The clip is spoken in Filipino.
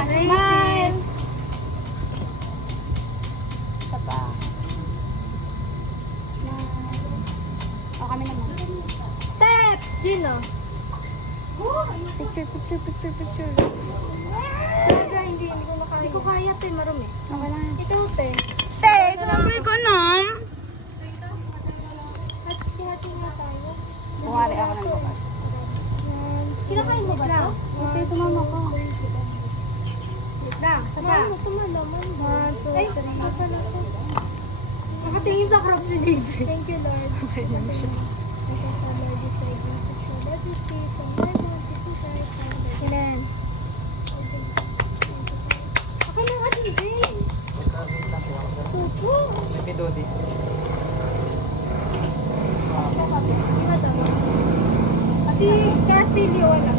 Smile! Isa pa. O, kami naman. Step! Gino. Picture. Talaga, hindi ko makaya. Hindi ko kaya, te. Marumi. Okay lang. Ikaw, te. Te, sabi ko na. Hati-hati nga tayo. Kumari ako ng bukas. Kinakain mo ba ito? Okay, tumama ko. Wait lang. Saka. Tumalaman. 1, 2, 3. Nakatingin sa crop si DJ. Thank you, Lord. Okay lang siya. Ilan? Okay lang ka, DJ. Tupo. Let me do this. Kasi Castillo wala.